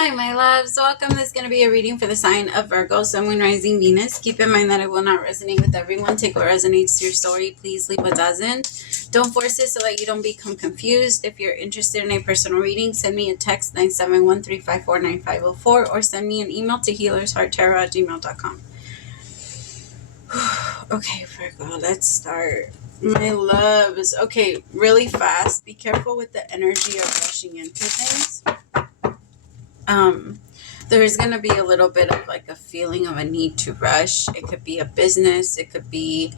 Hi, my loves. Welcome. This is going to be a reading for the sign of Virgo, Sun, Moon, Rising, Venus. Keep in mind that it will not resonate with everyone. Take what resonates to your story. Please leave what doesn't. Don't force it so that you don't become confused. If you're interested in a personal reading, send me a text 971-354-9504 or send me an email to HealersHeartTarot@gmail.com. Okay, Virgo, let's start. My loves. Okay, really fast. Be careful with the energy of rushing into things. There's going to be a little bit of like a feeling of a need to rush. It could be a business. It could be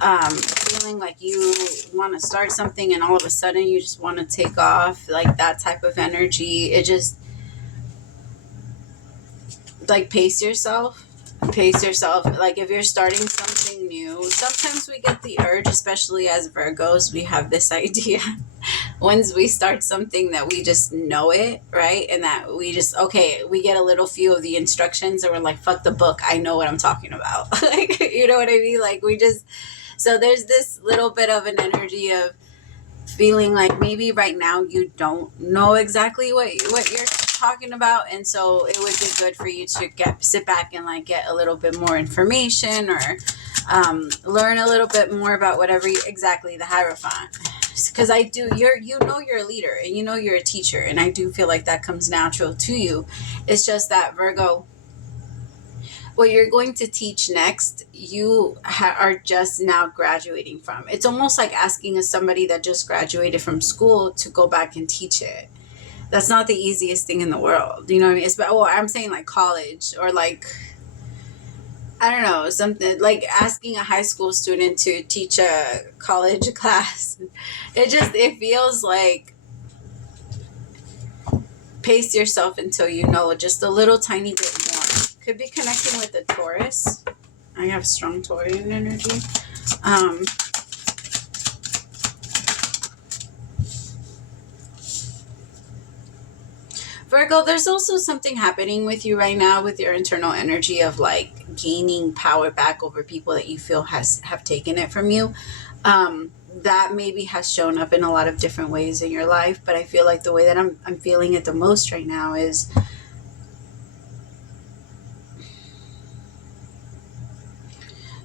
feeling like you want to start something and all of a sudden you just want to take off, like that type of energy. It just, like, pace yourself. Like if you're starting something new, sometimes we get the urge, especially as Virgos, we have this idea once we start something that we just know it, right? And that we just, okay, we get a little few of the instructions and we're like, fuck the book, I know what I'm talking about. Like, you know what I mean? Like so there's this little bit of an energy of feeling like maybe right now you don't know exactly what you're talking about, and so it would be good for you to sit back and like get a little bit more information or learn a little bit more about whatever exactly the Hierophant, because you're a leader and you're a teacher, and I do feel like that comes natural to you. It's just that, Virgo, what you're going to teach next, you are just now graduating from. It's almost like asking somebody that just graduated from school to go back and teach it. That's not the easiest thing in the world. You know what I mean? I'm saying like college, or like, I don't know, something like asking a high school student to teach a college class. It feels like pace yourself until you know just a little tiny bit more. Could be connecting with the Taurus. I have strong Taurian energy. Virgo, there's also something happening with you right now with your internal energy of like gaining power back over people that you feel have taken it from you. That maybe has shown up in a lot of different ways in your life, but I feel like the way that I'm feeling it the most right now is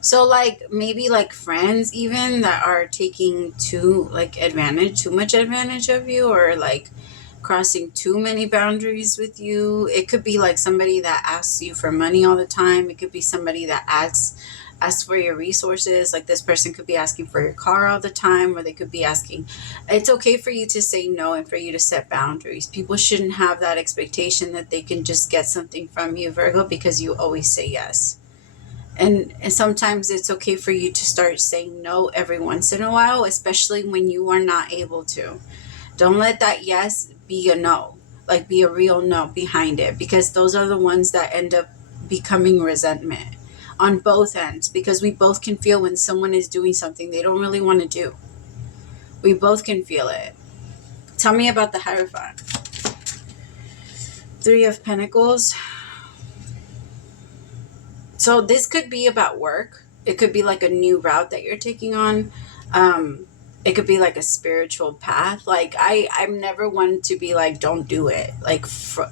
so like maybe like friends even that are taking too much advantage of you, or like crossing too many boundaries with you. It could be like somebody that asks you for money all the time. It could be somebody that asks for your resources. Like this person could be asking for your car all the time, or they could be asking. It's okay for you to say no and for you to set boundaries. People shouldn't have that expectation that they can just get something from you, Virgo, because you always say yes. And sometimes it's okay for you to start saying no every once in a while, especially when you are not able to. Don't let that yes be a no, like be a real no behind it, because those are the ones that end up becoming resentment on both ends, because we both can feel when someone is doing something they don't really want to do. We both can feel it. Tell me about the Hierophant. 3 of Pentacles. So this could be about work. It could be like a new route that you're taking on. It could be like a spiritual path. Like I'm never one to be like, don't do it. Like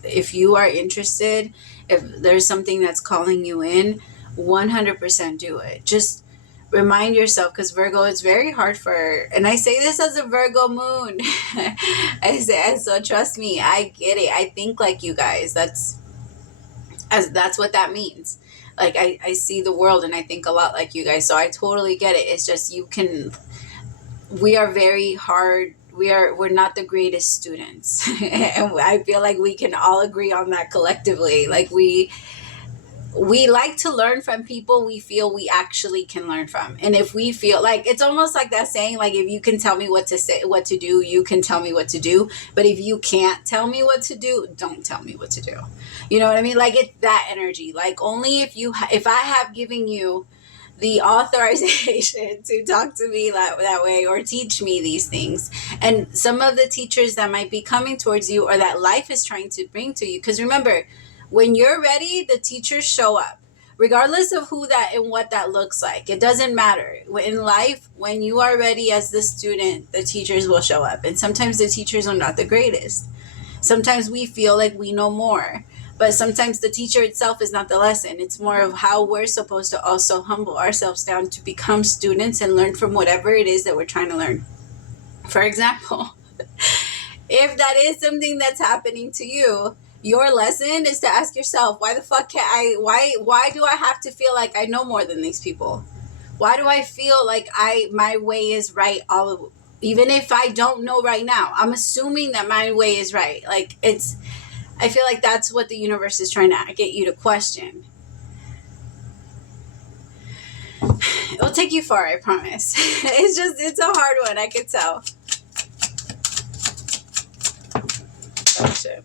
if you are interested, if there's something that's calling you in, 100% do it. Just remind yourself, because Virgo, it's very hard and I say this as a Virgo moon. So trust me, I get it. I think like you guys. That's what that means. Like I see the world and I think a lot like you guys, so I totally get it. It's just we are very hard. We're not the greatest students. And I feel like we can all agree on that collectively. Like we like to learn from people we feel we actually can learn from. And if we feel like, it's almost like that saying, like, if you can tell me what to do, you can tell me what to do. But if you can't tell me what to do, don't tell me what to do. You know what I mean? Like, it's that energy. Like, only if I have given you the authorization to talk to me that way or teach me these things. And some of the teachers that might be coming towards you, or that life is trying to bring to you, because remember, when you're ready, the teachers show up, regardless of who that and what that looks like. It doesn't matter. In life, when you are ready as the student, the teachers will show up. And sometimes the teachers are not the greatest. Sometimes we feel like we know more, but sometimes the teacher itself is not the lesson. It's more of how we're supposed to also humble ourselves down to become students and learn from whatever it is that we're trying to learn. For example, if that is something that's happening to you, your lesson is to ask yourself, why the fuck can't I, why do I have to feel like I know more than these people? Why do I feel like my way is right even if I don't know right now? I'm assuming that my way is right. Like, I feel like that's what the universe is trying to get you to question. It'll take you far, I promise. It's a hard one, I can tell. Oh, shit.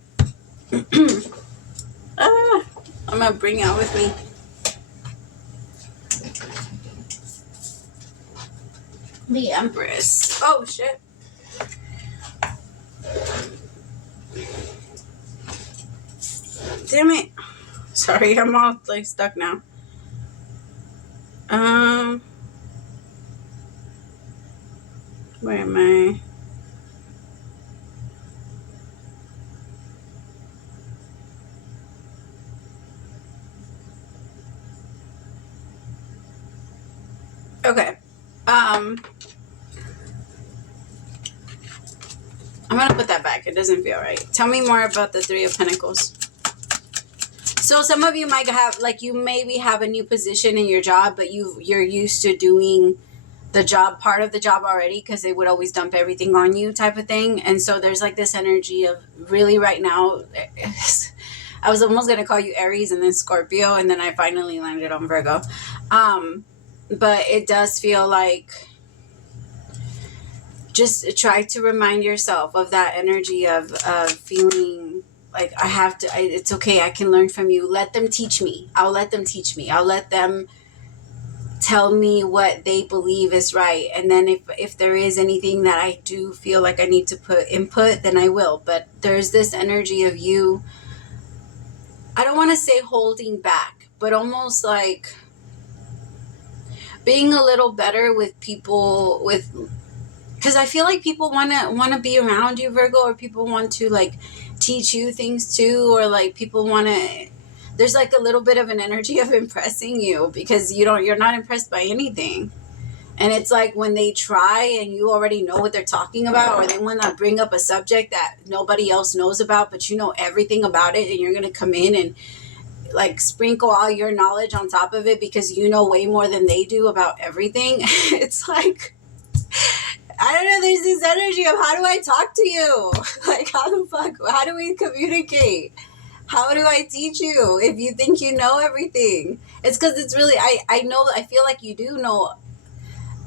I'm gonna bring out with me. The Empress. Oh, shit. Damn it. Sorry, I'm all like stuck now. Where am I? Okay. I'm gonna put that back. It doesn't feel right. Tell me more about the Three of Pentacles. So some of you might have, like, you maybe have a new position in your job, but you're used to doing the job, part of the job already, because they would always dump everything on you type of thing. And so there's like this energy of really right now, I was almost going to call you Aries and then Scorpio, and then I finally landed on Virgo. But it does feel like, just try to remind yourself of that energy of feeling like it's okay, I can learn from you. Let them teach me. I'll let them teach me. I'll let them tell me what they believe is right. And then if there is anything that I do feel like I need to put input, then I will. But there's this energy of you, I don't want to say holding back, but almost like being a little better with people, because I feel like people want to be around you, Virgo, or people want to like teach you things too, or like people want to, there's like a little bit of an energy of impressing you, because you're not impressed by anything. And it's like when they try and you already know what they're talking about, or they want to bring up a subject that nobody else knows about, but you know everything about it, and you're going to come in and like sprinkle all your knowledge on top of it because you know way more than they do about everything. It's like, I don't know, there's this energy of, how do I talk to you? Like, how do we communicate? How do I teach you if you think you know everything? It's because it's really, I know, I feel like you do know,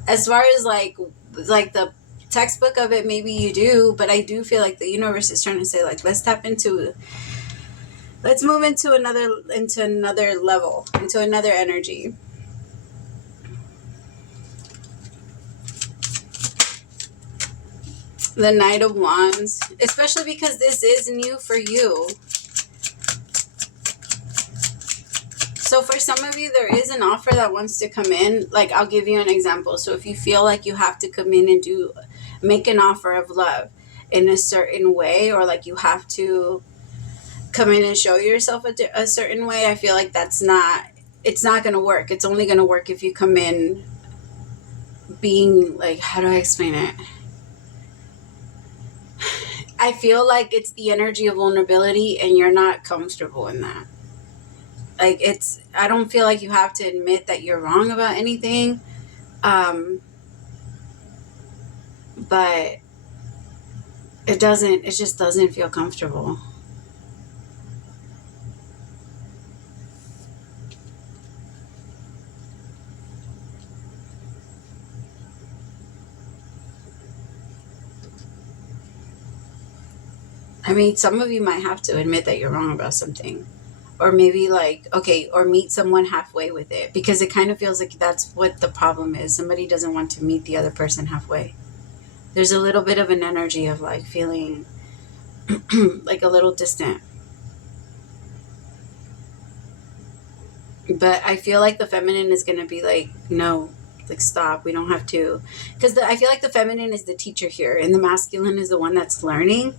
as far as like the textbook of it, maybe you do, but I do feel like the universe is trying to say, like, let's move into another level, into another energy. The Knight of Wands, especially because this is new for you. So for some of you, there is an offer that wants to come in. Like, I'll give you an example. So if you feel like you have to come in and make an offer of love in a certain way, or like you have to come in and show yourself a certain way, I feel like it's not going to work. It's only going to work if you come in being like, how do I explain it? I feel like it's the energy of vulnerability, and you're not comfortable in that. Like, I don't feel like you have to admit that you're wrong about anything. But it just doesn't feel comfortable. I mean, some of you might have to admit that you're wrong about something. Or maybe like, okay, or meet someone halfway with it. Because it kind of feels like that's what the problem is. Somebody doesn't want to meet the other person halfway. There's a little bit of an energy of like feeling like a little distant. But I feel like the feminine is going to be like, no, like, stop. We don't have to. Because I feel like the feminine is the teacher here, and the masculine is the one that's learning.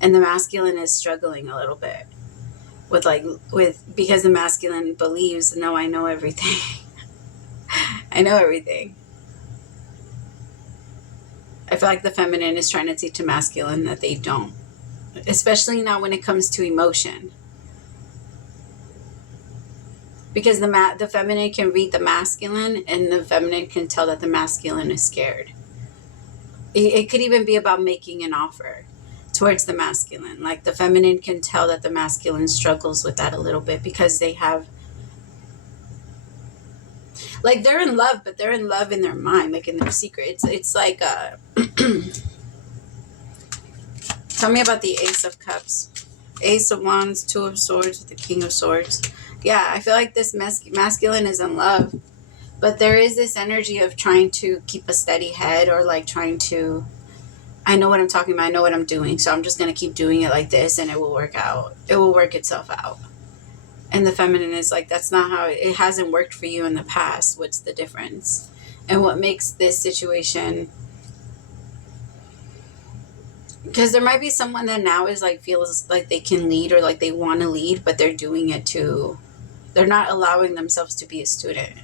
And the masculine is struggling a little bit because the masculine believes, no, I know everything. I know everything. I feel like the feminine is trying to teach a masculine that they don't, especially now when it comes to emotion. Because the feminine can read the masculine, and the feminine can tell that the masculine is scared. It could even be about making an offer towards the masculine. Like the feminine can tell that the masculine struggles with that a little bit, because they have, like, they're in love, but they're in love in their mind, like in their secret. It's like tell me about the Ace of Cups. Ace of Wands, Two of Swords with the King of Swords. Yeah, I feel like this masculine is in love, but there is this energy of trying to keep a steady head, or like trying to, I know what I'm talking about, I know what I'm doing, so I'm just going to keep doing it like this and it will work out. It will work itself out. And the feminine is like, that's not how it hasn't worked for you in the past. What's the difference? And what makes this situation, because there might be someone that now is like, feels like they can lead, or like they want to lead, but they're doing it they're not allowing themselves to be a student.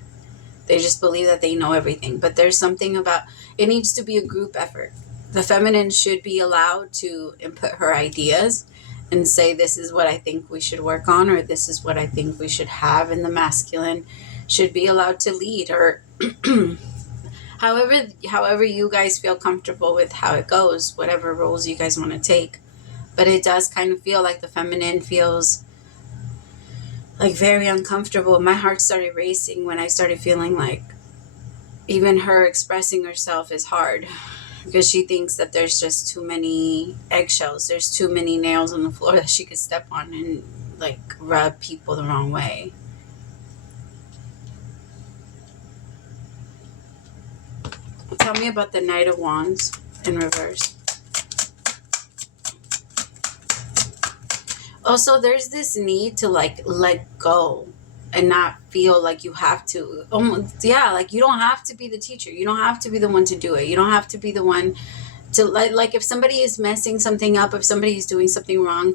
They just believe that they know everything. But there's something about, it needs to be a group effort. The feminine should be allowed to input her ideas and say, this is what I think we should work on, or this is what I think we should have. And the masculine should be allowed to lead, or however you guys feel comfortable with how it goes, whatever roles you guys want to take. But it does kind of feel like the feminine feels like very uncomfortable. My heart started racing when I started feeling like even her expressing herself is hard, because she thinks that there's just too many eggshells, there's too many nails on the floor that she could step on and like rub people the wrong way. Tell me about the Knight of Wands in reverse. Also, there's this need to like let go and not feel like you have to. Like you don't have to be the teacher. You don't have to be the one to do it. You don't have to be the one to like if somebody is messing something up, if somebody is doing something wrong.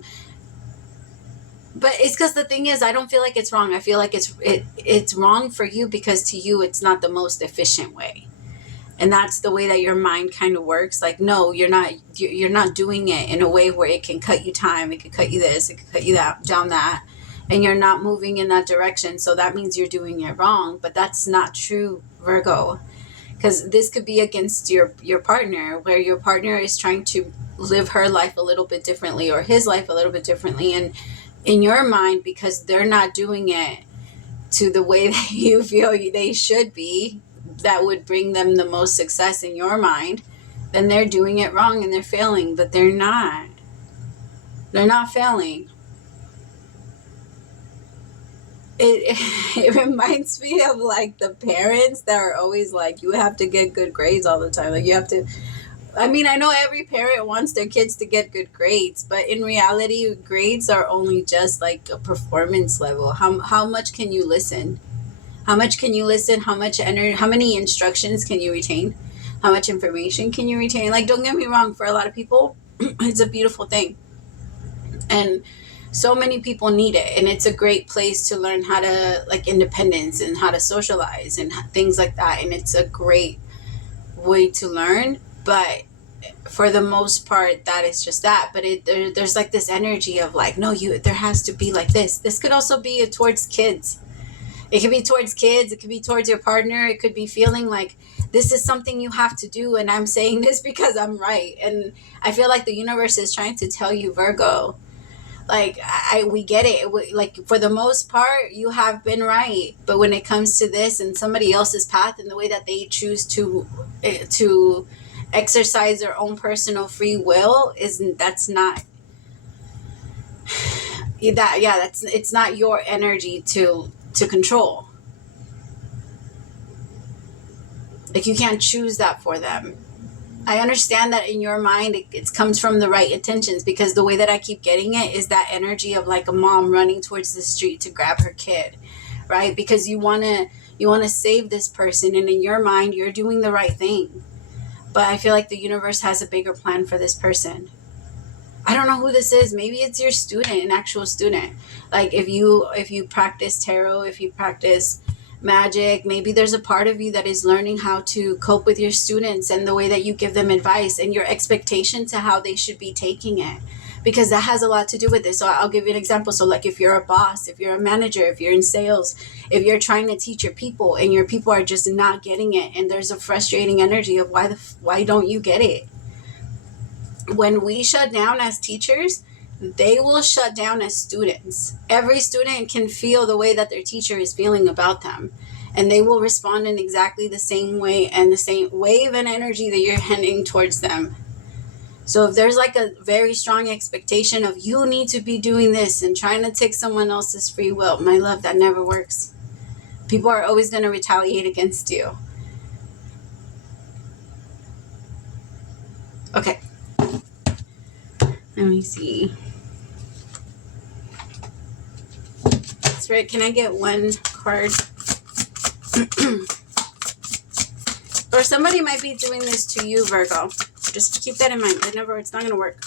But it's because the thing is, I don't feel like it's wrong. I feel like it's wrong for you, because to you it's not the most efficient way. And that's the way that your mind kind of works. Like, no, you're not doing it in a way where it can cut you time. It could cut you this. It could cut you down that. And you're not moving in that direction. So that means you're doing it wrong. But that's not true, Virgo. Because this could be against your partner, where your partner is trying to live her life a little bit differently, or his life a little bit differently. And in your mind, because they're not doing it to the way that you feel they should be, that would bring them the most success in your mind, then they're doing it wrong and they're failing. But they're not failing. It reminds me of like the parents that are always like, you have to get good grades all the time. Like you have to, I mean, I know every parent wants their kids to get good grades, but in reality, grades are only just like a performance level. How much can you listen? How much can you listen? How much energy? How many instructions can you retain? How much information can you retain? Like, don't get me wrong. For a lot of people, it's a beautiful thing, and so many people need it. And it's a great place to learn how to like independence and how to socialize and things like that. And it's a great way to learn. But for the most part, that is just that. But there's like this energy of like, no, there has to be like this. This could also be towards kids. It could be towards kids. It could be towards your partner. It could be feeling like this is something you have to do. And I'm saying this because I'm right. And I feel like the universe is trying to tell you, Virgo, like, we get it. Like, for the most part, you have been right. But when it comes to this and somebody else's path and the way that they choose to exercise their own personal free will, it's not your energy to control. Like, you can't choose that for them. I understand that in your mind it comes from the right intentions, because the way that I keep getting it is that energy of like a mom running towards the street to grab her kid, right? Because you want to save this person, and in your mind you're doing the right thing. But I feel like the universe has a bigger plan for this person. I don't know who this is. Maybe it's your student, an actual student. Like if you practice tarot, if you practice magic, maybe there's a part of you that is learning how to cope with your students and the way that you give them advice and your expectation to how they should be taking it, because that has a lot to do with this. So I'll give you an example. So like if you're a boss, if you're a manager, if you're in sales, if you're trying to teach your people and your people are just not getting it, and there's a frustrating energy of why don't you get it? When we shut down as teachers, they will shut down as students. Every student can feel the way that their teacher is feeling about them, and they will respond in exactly the same way and the same wave and energy that you're handing towards them. So if there's like a very strong expectation of you need to be doing this and trying to take someone else's free will, my love, that never works. People are always going to retaliate against you. Okay. Let me see. That's right. Can I get one card? Or somebody might be doing this to you, Virgo. Just keep that in mind. It's not going to work.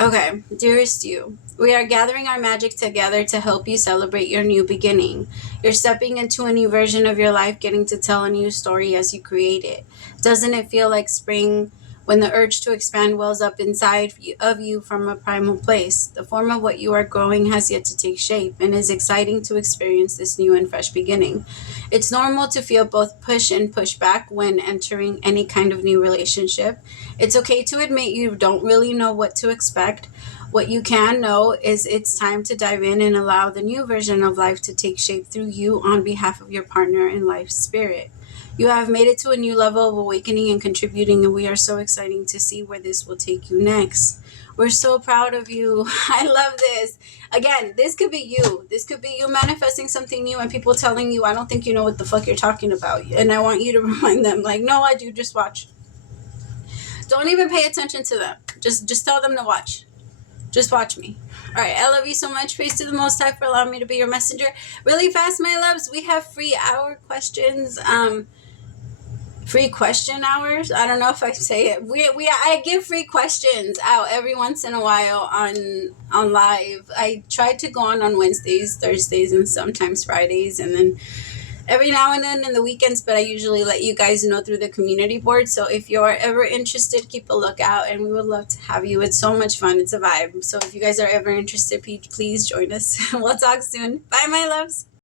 Okay, dearest you, we are gathering our magic together to help you celebrate your new beginning. You're stepping into a new version of your life, getting to tell a new story as you create it. Doesn't it feel like spring when the urge to expand wells up inside of you from a primal place? The form of what you are growing has yet to take shape, and is exciting to experience this new and fresh beginning. It's normal to feel both push and push back when entering any kind of new relationship. It's okay to admit you don't really know what to expect. What you can know is it's time to dive in and allow the new version of life to take shape through you on behalf of your partner in life spirit. You have made it to a new level of awakening and contributing, and we are so excited to see where this will take you next. We're so proud of you. I love this. Again, this could be you. This could be you manifesting something new and people telling you, I don't think you know what the fuck you're talking about. And I want you to remind them, like, no, I do. Just watch. Don't even pay attention to them. Just tell them to watch. Just watch me. All right. I love you so much. Praise to the Most High for allowing me to be your messenger. Really fast, my loves. We have free hour questions. Free question hours. I don't know if I say it. I give free questions out every once in a while on live. I try to go on Wednesdays, Thursdays, and sometimes Fridays, and then every now and then in the weekends, but I usually let you guys know through the community board. So if you're ever interested, keep a lookout, and we would love to have you. It's so much fun. It's a vibe. So if you guys are ever interested, please join us. We'll talk soon. Bye, my loves.